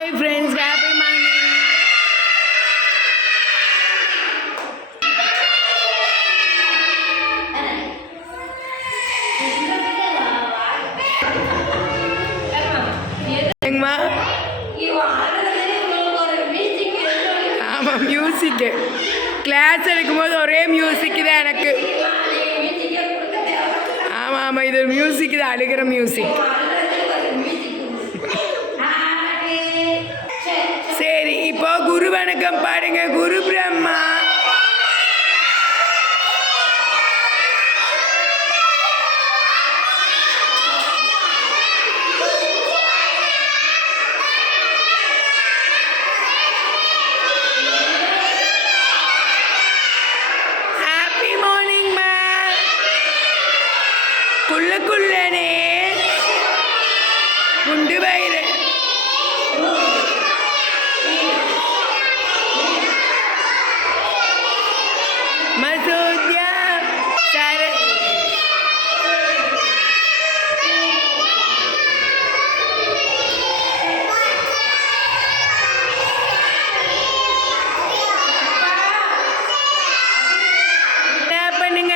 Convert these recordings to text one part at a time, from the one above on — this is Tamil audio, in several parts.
Hey friends, happy morning. ஆமாம், மியூசிக்கு கிளாஸ் எடுக்கும்போது ஒரே மியூசிக்கு தான் எனக்கு. ஆமாம் ஆமாம், இது ஒரு மியூசிக்கு தான், அழுகிற மியூசிக். சரி, இப்போ குரு வணக்கம் பாடுங்க. குரு பிரம்மா, ஹாப்பி மார்னிங் மா. குள்ளனே குண்டு வயிறு. மசூத்யா சர என்ன பண்ணுங்க.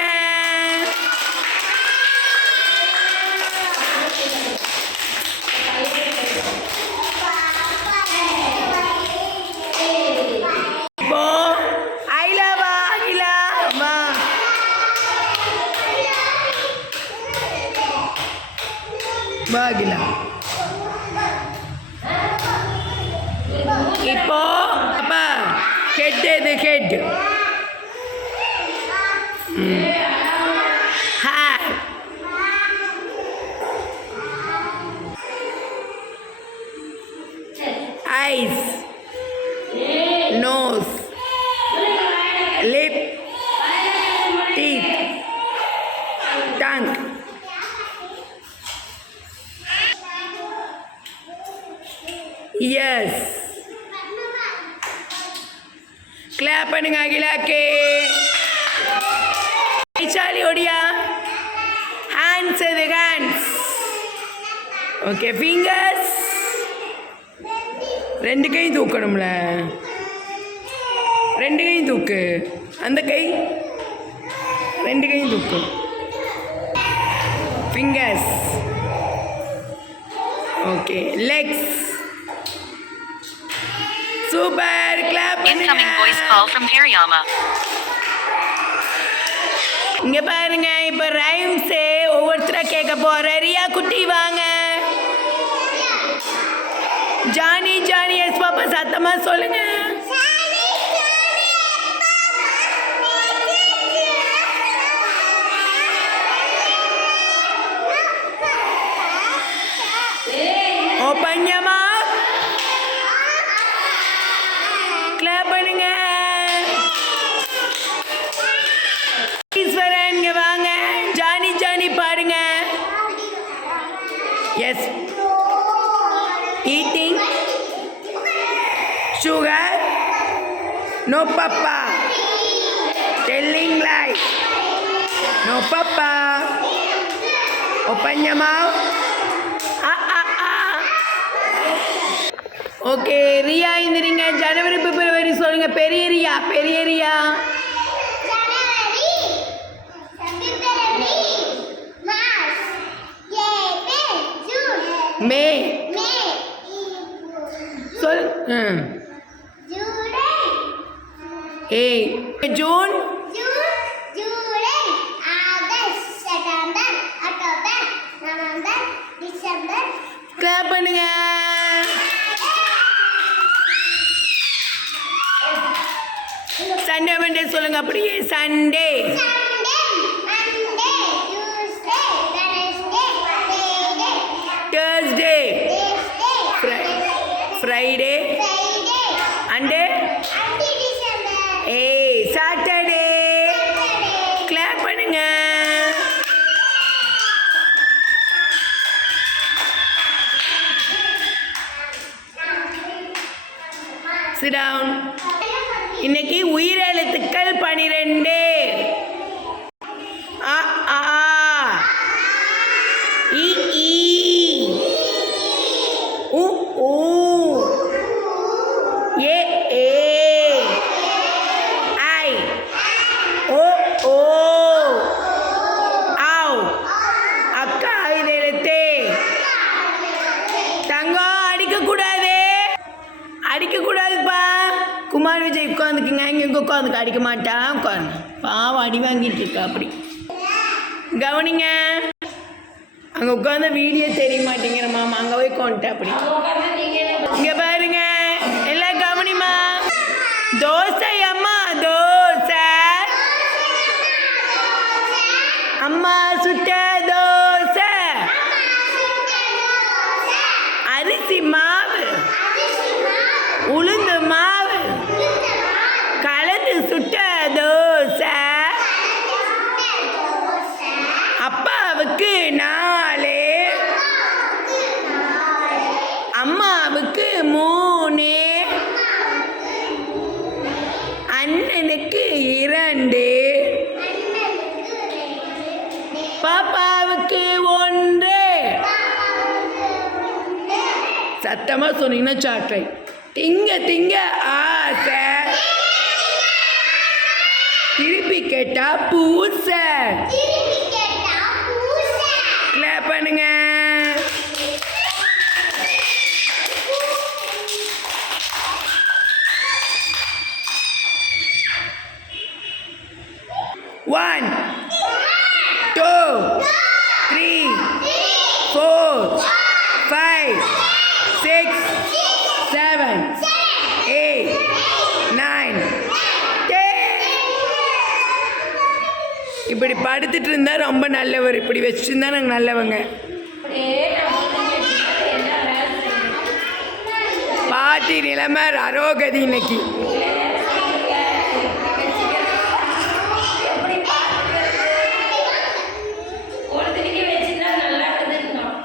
இப்போ ஐலாவா அகிலா அம்மா. பாகிலா. இப்போ அப்பா ஹெட், இது head. Hair. Eyes, nose, lip, teeth, tongue. Yes, clap பண்ணுங்க அகிலாக்கே. சாலி ஓடியா. ஹேண்ட்ஸ், இது ஹேண்ட்ஸ். Okay, fingers. ரெண்டு கையும் தூக்கணும்ல, ரெண்டு கையும் தூக்கு. அந்த கை ரெண்டு கையும் தூக்கு. Fingers. Okay, legs. Super, clap பண்ணுங்க. Incoming voice call from Hariyama. இங்க பாருங்க, இப்ப ரைம்ஸ் ஒவ்வொருத்தரா கேட்க போறேன். ரியா குட்டி வாங்க. ஜானி ஜானி எஸ் பாப்பா சத்தமா சொல்லுங்க. Open your mouth. கிளாப் பண்ணுங்க. ஈஸ்வரன் இங்க வாங்க. ஜானி ஜானி பாடுங்க. S. Eating sugar, no papa. Telling lies, no papa. Open your mouth. Okay, Riya இந்திரிங்க. ஜனவரி பிப்ரவரி சொல்லுங்க. பெரிய ரியா, பெரிய ரியா. மே சொல். ஏ ஜூன், கிளாப் பண்ணுங்க. சண்டே மண்டே சொல்லுங்க. அப்படியே Sunday, Thursday, Friday, and Saturday. Clap பண்ணுங்க. Sit down. இன்னைக்கு உயிரெழுத்துக்கள் 12. அ ஆ, இ ஈ, உ ஊ, குமார் விஜய் உட்காந்துக்குங்க, இங்கே உட்காந்துக்க, அடிக்க மாட்டான், உட்காந்து பாவம் அடி வாங்கிட்டு இருக்கா. அப்படி கவனிங்க, அங்கே உட்காந்து வீடியோ தெரிய மாட்டேங்கிற மாமா, அங்கே போய் கொண்டுட்டு அப்படி. இங்கே பாருங்க எல்லாம் கவனிமா. தோசை அம்மா, தோசை அம்மா சுட்ட தோசை, அரிசி மாவு உளுந்து மாவு கலந்து சுட்ட தோசை, அப்பாவுக்கு 4, அம்மாவுக்கு 3, அண்ணனுக்கு 2, பாப்பாவுக்கு 1. சத்தமா சொன்னீங்கன்னா சாக்லேட். திங்க திங்க ஆசை, திருப்பி கேட்டா பூசை. கிளாப் பண்ணுங்க. One, 2, 3, 4, 5, 6, 7, 8, 9, 10. இப்படி படுத்துட்டு இருந்தா ரொம்ப நல்லவர், இப்படி வச்சுருந்தா நாங்கள் நல்லவங்க. பாட்டி நிலைமை அரோகதி இன்னைக்கு.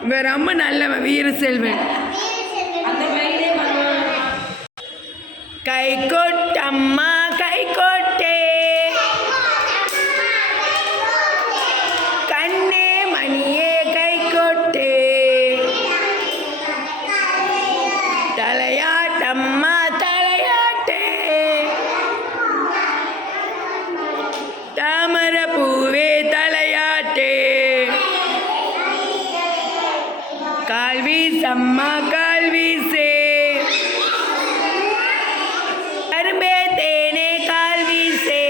இவன் ரொம்ப நல்லவன், வீர செல்வன். கை கொட்டம்மா கை கொட்டே, கண்ணே மணியே கை கொட்டே, தலையாட்டம்மா தலையாட்டே, தாமர பூவே தலையாட்டே, கால் வீசம்மா கால் வீசே, கரும்பே தேனே கால் வீசே,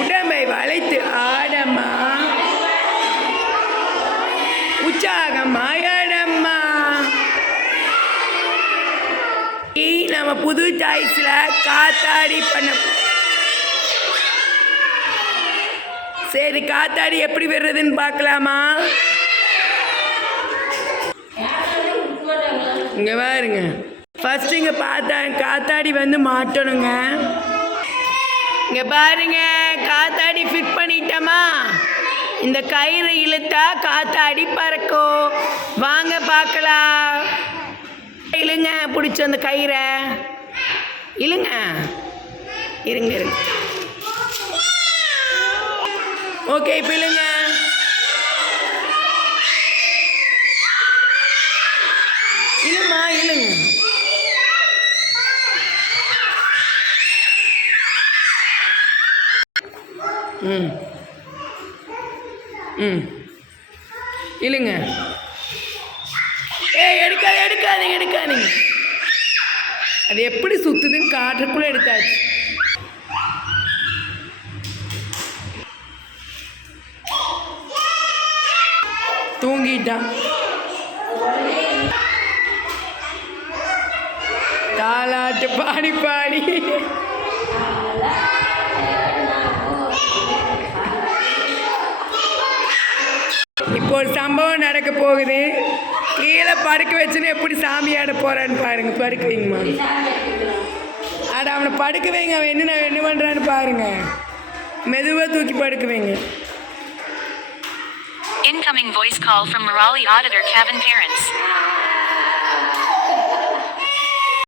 உடம்பை வளைத்து ஆடம்மா, உற்சாகமாயடம்மா. நம்ம புது டாய்ஸ்ல காத்தாடி பண்ண. சரி, காத்தாடி எப்படி வர்றதுன்னு பார்க்கலாமா? இங்கே பாருங்க, ஃபர்ஸ்ட் இங்கே காத்தாடி வந்து மாட்டணுங்க. இங்கே பாருங்க, காத்தாடி ஃபிட் பண்ணிட்டோமா? இந்த கயிறை இழுத்தா காத்தாடி பறக்கும். வாங்க பார்க்கலாம். இழுங்க, பிடிச்ச அந்த கயிறை இழுங்க. இருங்க இருங்க. ஓகே, இப்போ இழுங்க. இழுமா இழுங்க. ம் ம் இழுங்க. எடுக்காதீங்க எடுக்காதீங்க. அது எப்படி சுத்துதுன்னு காட்டுக்குள்ளே எடுத்தாச்சு. தூங்கிட்டான். தாலாட்டு பாடி பாடி இப்போ ஒரு சம்பவம் நடக்க போகுது. கீழே படுக்க வச்சுன்னு எப்படி சாமி ஆட போறான்னு பாருங்க. படுக்க வைங்கம்மா. ஆட அவனை படுக்க வைங்க. அவன் என்ன பண்ணுறான்னு பாருங்க. மெதுவாக தூக்கி படுக்க வைங்க. Incoming voice call from Morali auditor Kevin Parents.